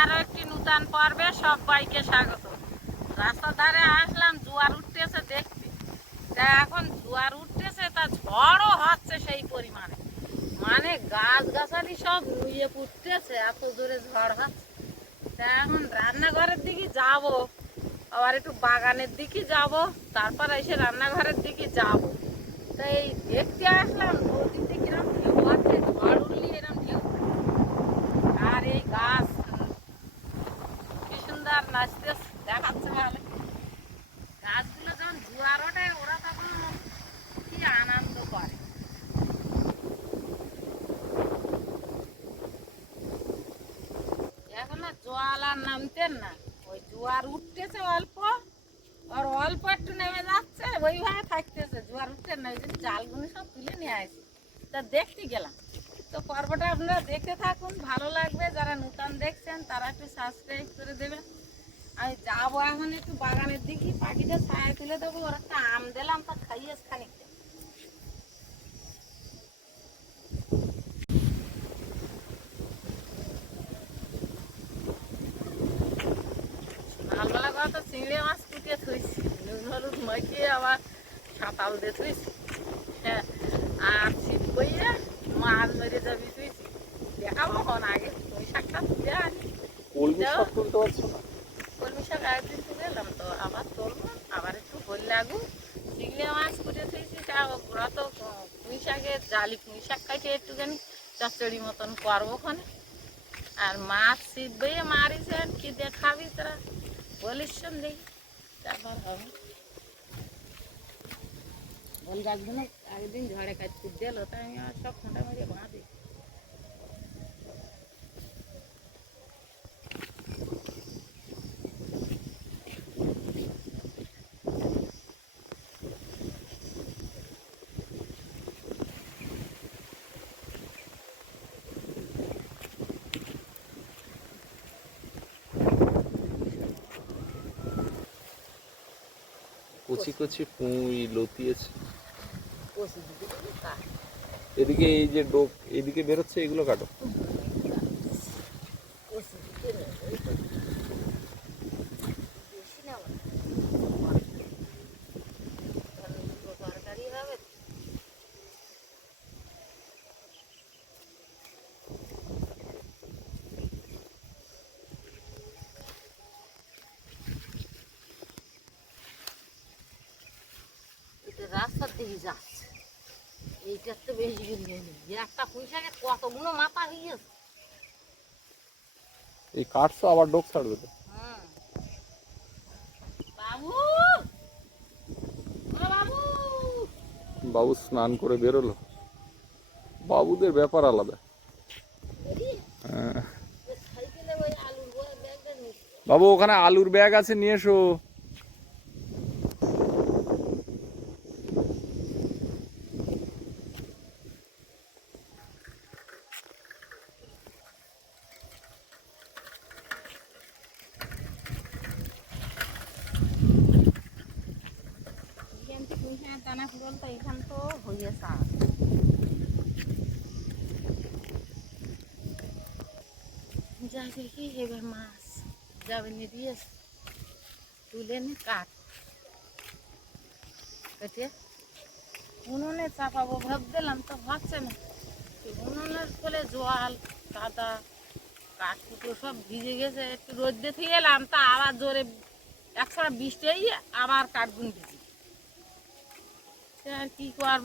আরও একটি নূতন পর্বে সবাইকে স্বাগত। রাস্তার ধারে আসলাম, জোয়ার উঠতেছে দেখতে। তা এখন জোয়ার উঠতেছে, তা ঝড়ও হচ্ছে সেই পরিমাণে। মানে গাছ গাছালি সব নুয়ে পুড়তেছে, এত জোরে ঝড় হচ্ছে। তা এখন রান্নাঘরের দিকে যাব, আবার একটু বাগানের দিকে যাব, তারপর এসে রান্নাঘরের দিকে যাব। তা এই দেখতে আসলাম, নদীতে আছে, ঝড় উঠলি এরম ঢেউ আর এই গাছ উম, কি সুন্দর নাচতে দেখাচ্ছে ভালো গাছগুলো যখন জোয়ার ওঠে ওরা তখন কি আনন্দ করে এখন আর জোয়াল আর নামতেন না। ওই জোয়ার উঠতেছে অল্প, আর অল্প একটু নেমে যাচ্ছে, ওইভাবে থাকতেছে। জোয়ার উঠতে না, ওই জালগুলো সব তুলে নিয়ে আসি। তা দেখতে গেলাম। তো পর্বটা আপনারা দেখতে থাকুন, ভালো লাগবে। যারা নূতন দেখছেন, তারা একটু সাবস্ক্রাইব করে দেবেন। আমি যাব এখন একটু বাগানের দিকে পাখিদের ছায়া তুলে দেবো, ওর একটা আম দিলাম, তা খাইয়ে খানিকটা সকালবেলা করে তো চিংড়ি মাছ কুটিয়ে থুইছি নুন হলুদ মাখিয়ে আবার সাঁতাল দিয়ে থুইছি হ্যাঁ আর শীত বইয়ে মাছ মেরে যাবি থুইছি দেখাবো হন আগে ওই শাকটা তুলে আনি কলমি। শাক তুলতে পারছ না? কলমি শাক একদিন তুলে এলাম তো আবার তুলবো আবার একটু হল লাগু। চিংড়ি মাছ কুটে থুইছি তা ওরা তো পুঁই শাকের জালি পুঁই শাক কাটে একটুখানি চচ্চড়ি মতন করব ওখানে। আর মাছ শীত বইয়ে মারিছে আর কি দিয়ে খাবি তোরা? বলিস দেখি তারপর হবে। বল গাছগুলো একদিন ঝড়ে কাটতে দিল তাই আমি আর সব খোঁটা মেরে বাঁধি। কচি কচি পুঁই লতিয়েছে। কষি দিতে দিবি কাট এদিকে এই যে ডোক এদিকে বেরোচ্ছে এগুলো কাটো। রাস্তার দিকে যাচ্ছে। এইটার তো বেশি একটা কতগুলো মাথা হয়েছে এই কাটছো আবার ডোক ছাড়বে তো। বাবু! বাবু! বাবু স্নান করে বেরোলো। বাবুদের ব্যাপার আলাদা। হ্যাঁ। বাবু ওখানে আলুর ব্যাগ আছে নিয়ে এসো এখান ওইখানে দানা এখান তো হয়ে সার যা দেখি এবার মাছ? যাবে নিয়ে দিয়ে তুলে নে কাট কেটে উনুনে চাপাবো ভাব দিলাম তো হচ্ছে না। উনুনের ফলে জল, কাদা, কাঠ কুটো সব ভিজে গেছে, একটু রোদ্দে থেকে এলাম, তা আবার জোরে একশো বৃষ্টি আবার কাঠগুন ভিজে সে কি করব।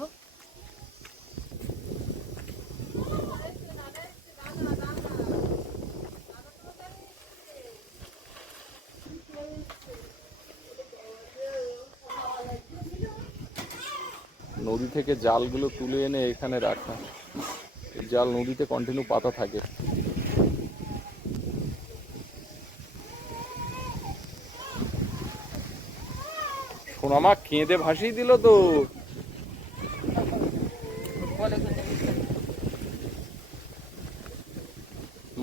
নদী থেকে জালগুলো তুলে এনে এখানে রাখা। জাল নদীতে কন্টিনিউ পাতা থাকে। সোনামা, কেঁদে ভাসিয়ে দিল তো।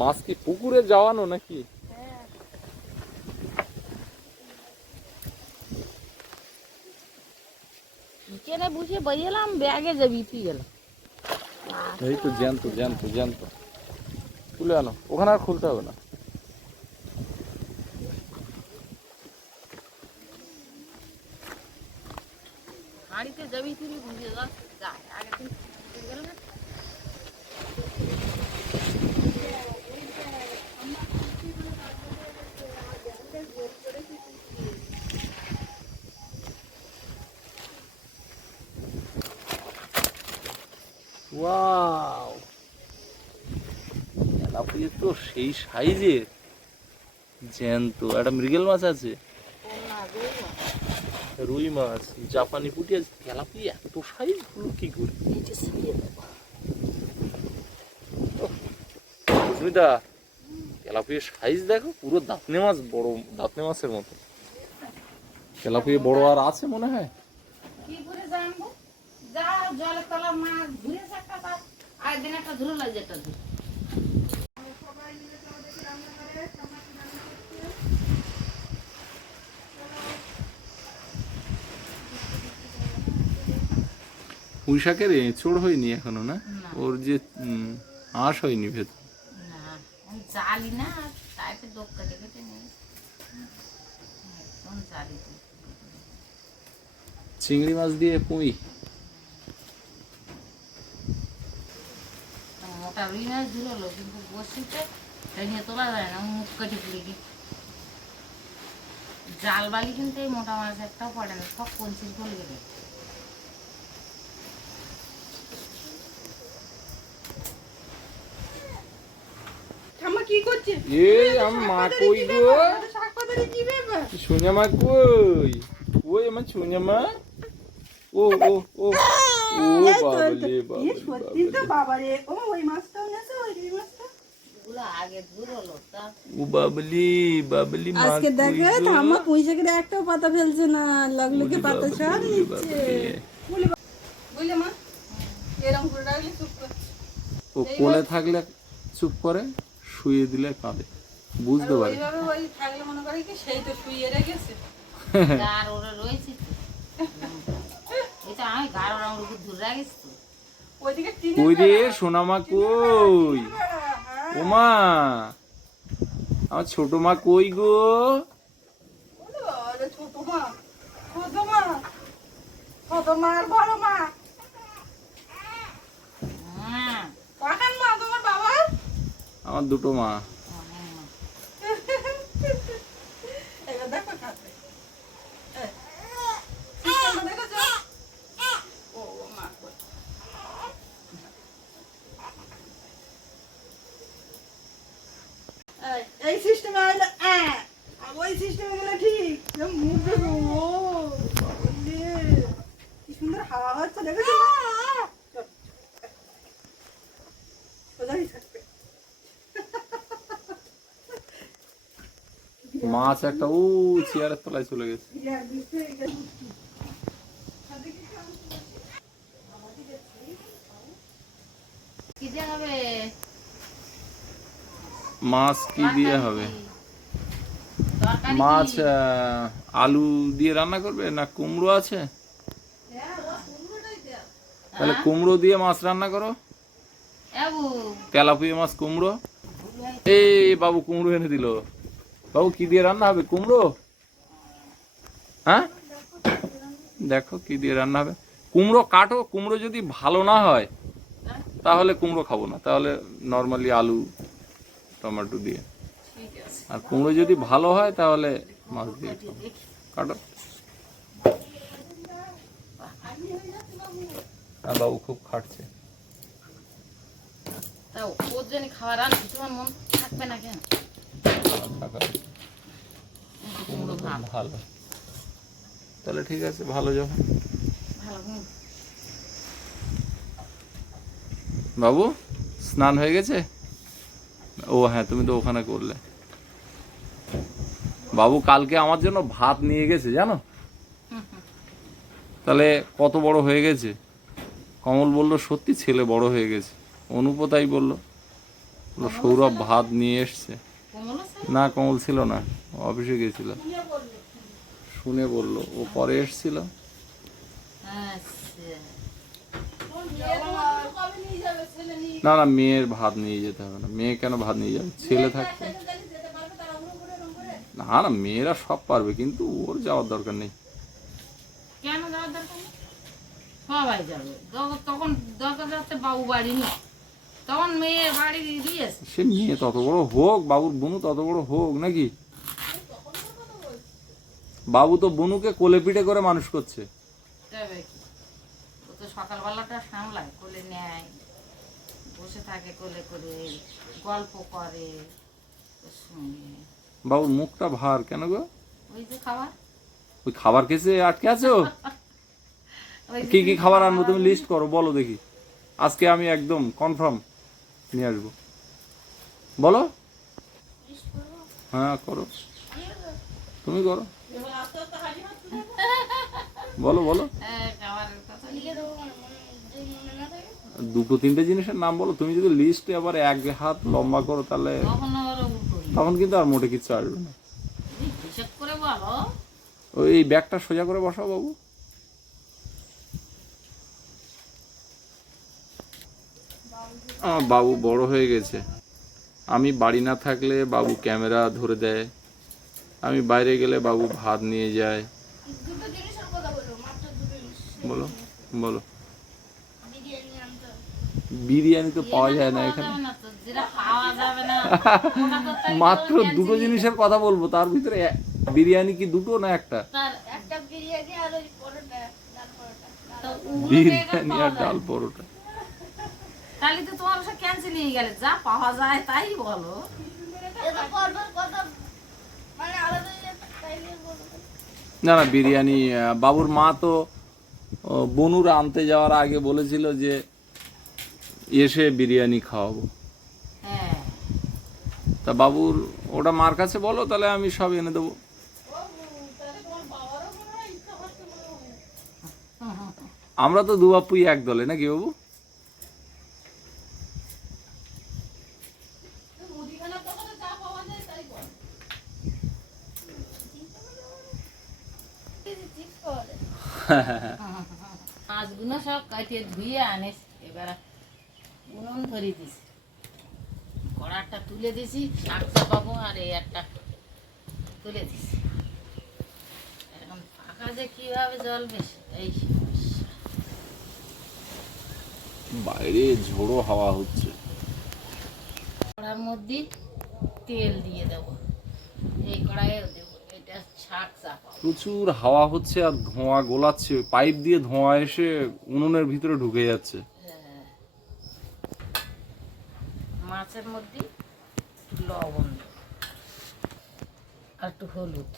মাছ কি পুকুরে যাওয়ানো নাকি কেনে বুঝে বেরিয়েলাম ব্যাগে যাবি তুই গেল এই তো জ্যান্ত জ্যান্ত জ্যান্ত তুলে আনো ওখানে আর খুলতে হবে না গাড়িতে যাবি তুই বুঝে যা আগের দিন গেল না সেই সাইজের জ্যান্ত, একটা মৃগেল মাছ আছে। রুই মাছ, জাপানি পুটি আছে। তেলাপিয়া, এত সাইজ হলো কি করে? সুস্মিতা, তেলাপিয়ার সাইজ দেখো, পুরো দাঁতনে মাছ, বড়, দাঁতনে মাছের মতো। তেলাপিয়া বড় আর আছে মনে হয়? জলের তলা মাছ ঘুরেছে একটা আর দিন একটা ধরে লাগে একটা পুঁই শাকের এঁচড় হয়নি এখনও না। ওর যে আঁশ হয়নি ভেতর জালি না তাইতে ডোক কেটে কেটে নিয়ে একদম জালি চিংড়ি মাছ দিয়ে পুঁই? মোটা রুই মাছ ঝুললো কিন্তু বসিতে টেনে তোলা যায় না মুখ কেটে পড়ে গিয়ে। জাল বালি কিন্তু এই মোটা মাছ একটাও পড়ে না সব পঞ্চিশ গলে গেলে ঠাম্মা কি করছে এই আমার মা কই গো? সোনিয়া মা কই? ওই আমার সোনিয়া মা। ও ও ও। ও সত্যি তো বাবা রে ও ওই মাছটাও নেছে ওই মাছটা? এগুলো আগে ঝুললো তা ও বাবলি বাবলি মা আজকে দেখে ঠাম্মা পুঁই শাকের একটাও পাতা ফেলছে না। পাতা বাবলে, সব নিচ্ছে? বুঝলে মা এরকম করে রাখলে চুপ করে। ও কোলে থাকলে চুপ করে? শুয়ে দিলে কাঁদে। বুঝতে পারে। ওই মনে টিনের কই? রে হ্যাঁ। ওমা আমার ছোট মা কই গো? ছোট মা বড় মা। আমার দুটো মা অনেক মাছ। এবার দেখো খাতে এই, সিস্টেমটা দেখেছো? ও, ও মা কই। এই, এই সিস্টেমে হইলো আ, আর ওই সিস্টেমে গেলে ঠিক মাছ একটা ও চেয়ারের তলায় চলে গেছে। হয়ে মাছ কি দিয়ে হবে? মাছ আলু দিয়ে রান্না করবে না কুমড়ো আছে? তাহলে কুমড়ো দিয়ে মাছ রান্না করো। তেলাপিয়া মাছ কুমড়ো। এই বাবু কুমড়ো এনে দিল। বাবু, কি দিয়ে রান্না হবে? কুমড়ো? হ্যাঁ? দেখো কি দিয়ে রান্না হবে। কুমড়ো কাটো, কুমড়ো যদি ভালো না হয়, তাহলে কুমড়ো খাব না। তাহলে নর্মালি আলু, টমেটো দিয়ে। আর কুমড়ো যদি ভালো হয়, তাহলে মাছ দিয়ে খাব। কাটো। বাবু খুব খাটছে। তা ওর জন্য খাবার আনছি তোমার মন থাকবে না কেন? ভালো। তাহলে ঠিক আছে, ভালো যখন বাবু, স্নান হয়ে গেছে? ও হ্যাঁ তুমি তো ওখানে করলে। বাবু, কালকে আমার জন্য ভাত নিয়ে গেছে, জানো? তাহলে কত বড় হয়ে গেছে? কমল বলল, সত্যি ছেলে বড় হয়ে গেছে। অনুপও তাই বলল, সৌরভ ভাত নিয়ে এসছে? না? কমল ছিল না। অফিসে গেছিল শুনে বলল। ও পরে এসছিল। আচ্ছা। না না মেয়ের ভাত নিয়ে যেতে হবে না। মেয়ে কেন ভাত নিয়ে যাবে? ছেলে থাকতে না না মেয়েরা সব পারবে কিন্তু ওর যাওয়ার দরকার নেই। কেন যাওয়ার দরকার নেই? সবাই যাবে। তখন- তখন দরকার যাচ্ছে বাবু বাড়ি নেই তখন মেয়ে বাড়ি দিয়েছে সে মেয়ে তত বড় হোক বাবুর বনু তত বড় হোক নাকি? বাবু তো বনুকে কোলে পিঠে করে মানুষ করছে। ও তো সকালবেলাটা সামলায় কোলে নেয় বসে থাকে কোলে করে গল্প করে বাবুর মুখটা ভার কেন গো? ওই যে খাবার। ওই খাবার খেয়েছে আটকে আছো? কি কি খাবার আনব তুমি লিস্ট করো বলো দেখি। আজকে আমি একদম কনফার্ম নিয়ে আসব। বলো। হ্যাঁ করো। তুমি করো। বলো বলো। দুটো তিনটে জিনিসের নাম বলো। তুমি যদি লিস্টে আবার এক হাত লম্বা করো তাহলে তখন কিন্তু আর মোটে কিচ্ছু আসবে না। ওই ব্যাগটা সোজা করে বসাও বাবু। আমার বাবু বড় হয়ে গেছে। আমি বাড়ি না থাকলে বাবু ক্যামেরা ধরে দেয়। আমি বাইরে গেলে বাবু ভাত নিয়ে যায়। বলো বলো। বিরিয়ানি তো পাওয়া যায় না এখানে। মাত্র দুটো জিনিসের কথা বলব তার ভিতরে বিরিয়ানি কি দুটো না একটা? বিরিয়ানি আর ডাল পরোটা। তাহলে তো তোমার ওসব ক্যান্সেল হয়ে গেলে? যা পাওয়া যায় তাই বলো। এটা পরবার কথা। মানে না না বিরিয়ানি বাবুর মা তো বনুর আনতে যাওয়ার আগে বলেছিল যে এসে বিরিয়ানি খাওয়াবো। হ্যাঁ। তা বাবুর ওটা মার কাছে বলো তাহলে আমি সব এনে দেবো। আমরা তো দুবাপুই এক দলে নাকি বাবু চিপস পাওয়া যায় মাছগুলো সব কাটিয়ে ধুয়ে আনিস এবার উনুন ধরিয়ে দিছি কড়াটা তুলে দিছি শাক চাপাবো আর এই একটা তুলে দিছি। এখন যে কীভাবে জ্বলবে এই সমস্যা। বাইরে ঝোড়ো হাওয়া হচ্ছে। কড়ার মধ্যে তেল দিয়ে দেবো। এই কড়াইয়েও দেবো এটা শাক চাপাবো প্রচুর হাওয়া হচ্ছে আর ধোঁয়া গোলাচ্ছে। পাইপ দিয়ে ধোঁয়া এসে উনুনের ভিতরে ঢুকে যাচ্ছে। হ্যাঁ। মাছের মধ্যে লবণ আর একটু হলুদ।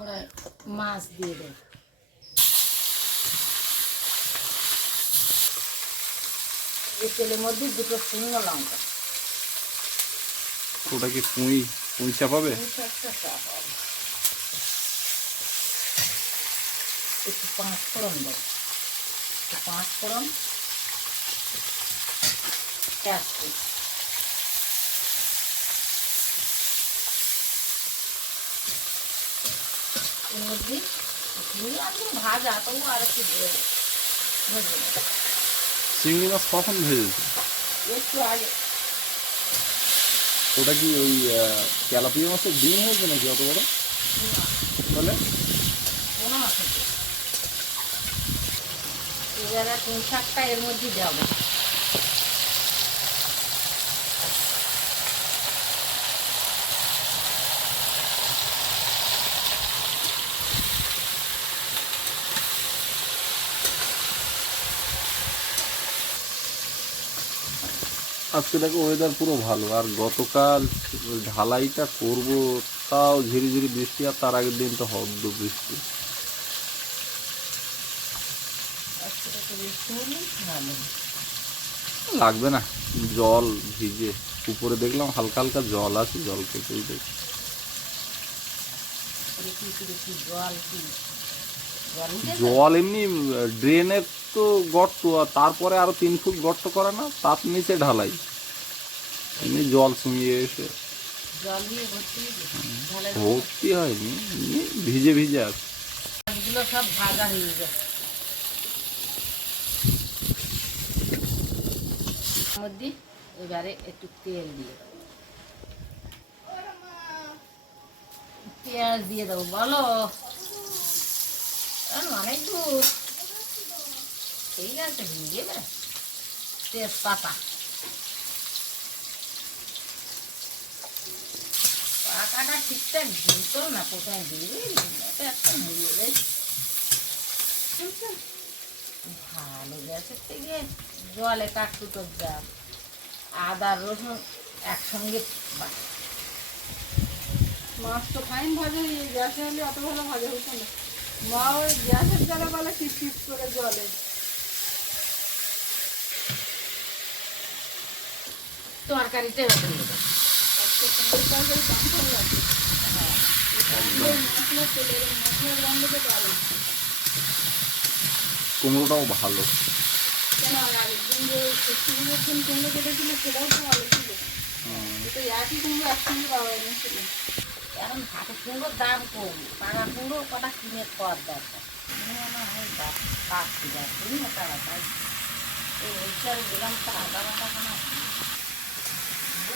কড়াই মাছ দিয়ে দেবো এই তেলের মধ্যে দুটো শুকনো লঙ্কা। ওটা কি পুঁই পুঁই চাপাবে একটা পাঁচ ফোড়ন দেবো। পাঁচ ফোড়ন পেঁয়াজ এর মধ্যে ঘুরে আসলে ভাজা তবু আর একটু দেবো ভেজে। চিংড়ি মাছ কখন ভেজেছে একটু আগে। ওটা কি ওই ক্যালাপিয়া মাছের ডিম হয়েছে নাকি অত বড় তাহলে এবারে তিন শাকটা এর মধ্যে দেবো আজকে দেখো ওয়েদার পুরো ভালো, আর গতকাল ঢালাইটা করব, তাও ঝিরি ঝিরি বৃষ্টি, আর তার আগের দিন তো হদ্দ বৃষ্টি লাগবে না, জল ভিজে, উপরে দেখলাম হালকা হালকা জল আছে, জল খেতেই দেখ? জল এমনি ড্রেনের তো গর্ত, আর তারপরে আরও তিন ফুট গর্ত করে না, তার নিচে ঢালাই এমনি জল চুঁয়ে এসে। ভর্তি হয়নি ভিজে ভিজে আছে। সব ভাজা হয়ে যায় এবারে একটু তেল দিয়ে পেঁয়াজ দিয়ে দেবো বলো। মানে একটু ঠিক আছে দিয়ে তেজপাতা। পাকাটা ঠিকঠাক দিত না দিয়ে এটা একটা মুড়িয়ে দেয় ভালো গ্যাসের থেকে। জলে কাটকুটো যা। আদা রসুন একসঙ্গে বাটা। মাছ তো ফাইন ভাজে এই গ্যাসে হলে অত ভালো ভাজা হতো না। মা ওই গ্যাসের জ্বালা বলে টিপ করে জলে। তরকারিতে দিয়ে দেবো। কুমড়োটাও ভালো। কেন আর আরেকদিন যে ষষ্ঠীগুলোর দিন কুমড়ো সেটাও তো ভালো ছিল এটা একই কুমড়ো একসঙ্গে পাওয়া এনেছিল এখন হাতে কুমড়োর দাম কম পাকা কুমড়ো কটা কিনে খাওয়ার দরকার কিনে হয় বার কিনে টাকা পাই এই ওইটার দিলাম তো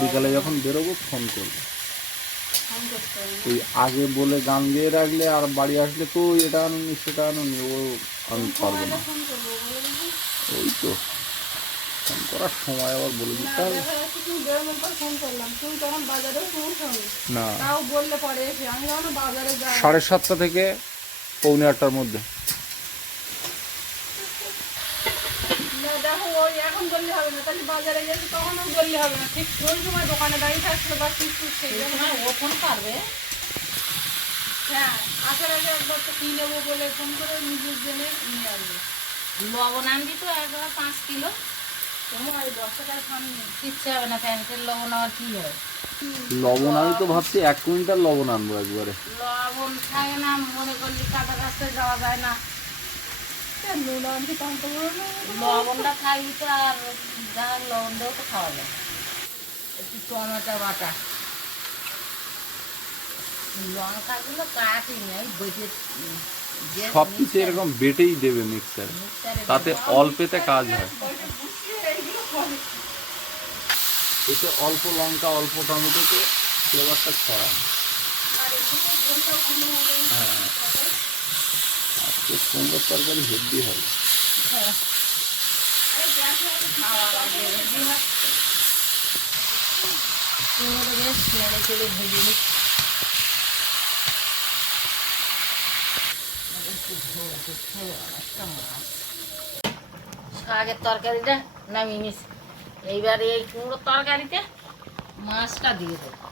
বিকালে যখন বেরোবো, ফোন করব। ওই আগে বলে গান গেয়ে রাখলে আর বাড়ি আসলে তো এটা আনুনি সেটা আনুনি ও আমি পারব না। ওই তো, ফোন করার সময় আবার বলে দিতে হবে। না। সাড়ে সাতটা থেকে পৌনে আটটার মধ্যে না দেখো ওই হবে না তাহলে বাজারে গেছে তখনও হবে না। ঠিক ওই সময় দোকানে দাঁড়িয়ে বা সেই ও ফোন পারবে? হ্যাঁ আসার আগে একবার তো কি নেব বলে ফোন করে নিজের জন্য নিয়ে আসবে। লবণ আনবি তো একবার পাঁচ কিলো। লবণ আবার কি হয় লবণ আমি তো ভাবছি এক কুইন্টাল লবণ আনব একবারে। লবণ থাকে না মনে করলি কাটা রাস্তায় যাওয়া যায় না। নুন তো লবণটা খাইলি তো আর যা লবণ দিয়েও তো খাওয়া যায়। একটু টমেটো বাটা। লঙ্কাগুলো কাটি নাই বেটে সব কিছু এরকম বেটেই দেবে মিক্সারে। মিক্সারে তাতে অল্পেতে কাজ হয়। এতে অল্প লঙ্কা অল্প টমেটোতে ফ্লেভারটা ছড়ায়। হ্যাঁ। আজকে কুমড়োর তরকারি মাছ। শাকের তরকারিটা নামিয়ে নিস এইবার এই কুমড়োর তরকারিতে মাছটা দিয়ে দেবো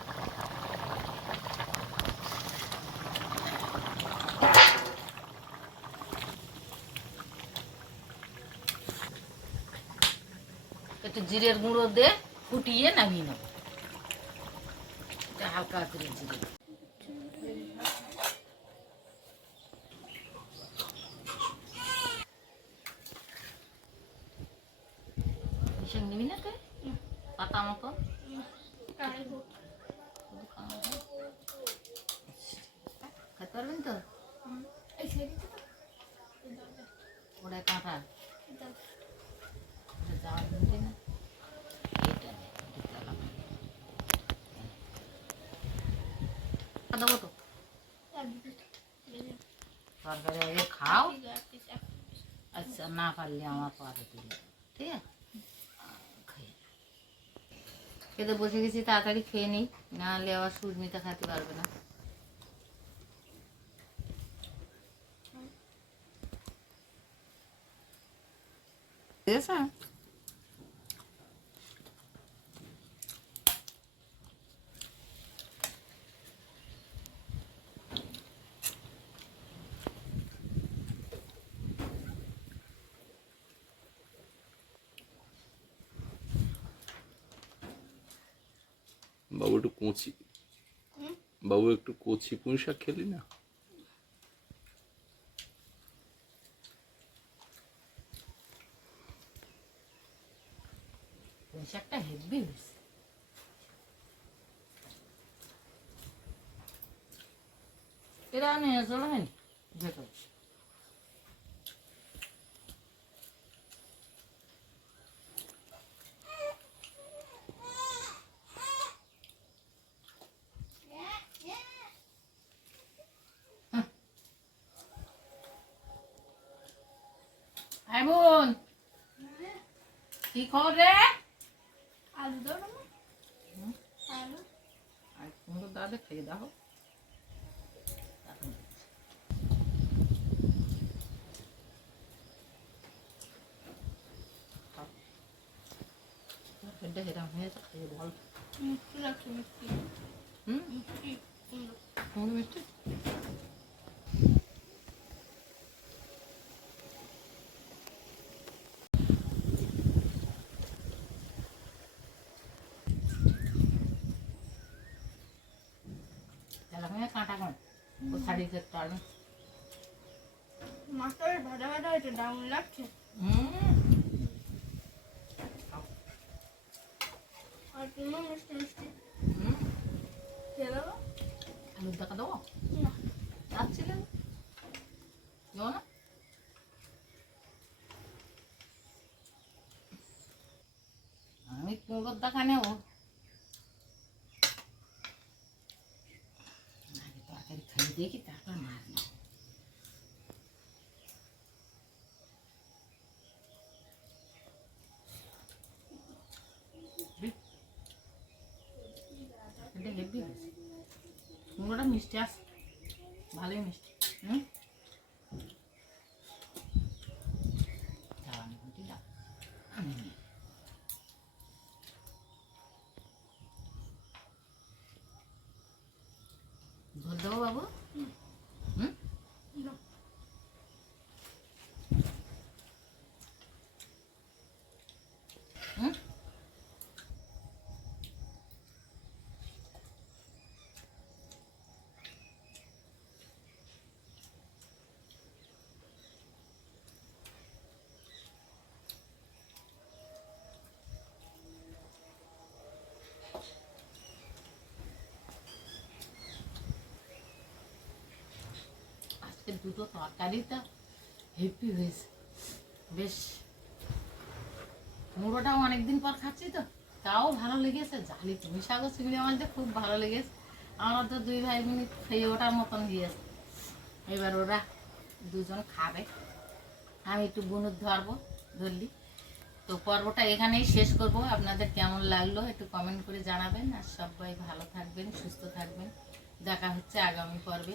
একটু জিরের গুঁড়ো দিয়ে ফুটিয়ে নামিয়ে নেব। এটা হালকা করে জিরে। নিবি না তুই? পাতা মতো। খেতে পারবেন তো? ওটা কাঁটা এটা যাওয়ার দিন না এটা নে, এটা চালাবো। আর দেবো তো তরকারি আগে খাও আচ্ছা না পারলে আমার পরে দিলে ঠিক আছে খেয়ে খেতে বসে গেছি তাড়াতাড়ি খেয়ে নিই নাহলে আবার সুস্মিতা খেতে পারবে না ঠিক আছে বাবু একটু কচি। বাবু একটু কচি পুঁই শাক খেলি না পোশাকটা হেভি হয়েছে এরা নিয়ে চলে হয়নি ভেতর হাই বোন। কি খবর রে? আলু দাও আলু। আর কুমড়ো দাদা খেয়ে দাও এটা এরকম হয়েছে খেয়ে বল মিষ্টি লাগছে মিষ্টি হুম মিষ্টি সুন্দর কুমড়ো মিষ্টি কাঁটা ও পারবে মাছটা বেশ ভাজা ভাজা হয়েছে দারুণ লাগছে। হুম। আর তুমি মিষ্টি মিষ্টি। হুম। খেয়ে দেবো আলুর টাকা দেবো? না। যাচ্ছিলেন দেবো না? আমি কুমড়োর দেখা নেব আগে তরকারি খেয়ে দেখি তারপর মাছ নেব এটা হেভি হয়েছে কুমড়োটা মিষ্টি আছে ভালোই মিষ্টি হুম দাও আমি গুটি দাও আমি নিই। ঝোল দেবো বাবু হুম না। হুম আজকে দুটো তরকারিটা হেভি হয়েছে। বেশ। মুড়োটাও অনেকদিন পর খাচ্ছি তো, তাও ভালো লেগেছে। জালি তুমি শাকও চিংড়ি মাছটা খুব ভালো লেগেছে। আমার তো দুই ভাই মিনিট খেয়ে ওটার মতন দিয়েছে এবার ওরা দুজন খাবে। আমি একটু বুনুর ধরবো, ধরলি। তো পর্বটা এখানেই শেষ করব। আপনাদের কেমন লাগল একটু কমেন্ট করে জানাবেন। আর সবাই ভালো থাকবেন, সুস্থ থাকবেন। দেখা হচ্ছে আগামী পর্বে।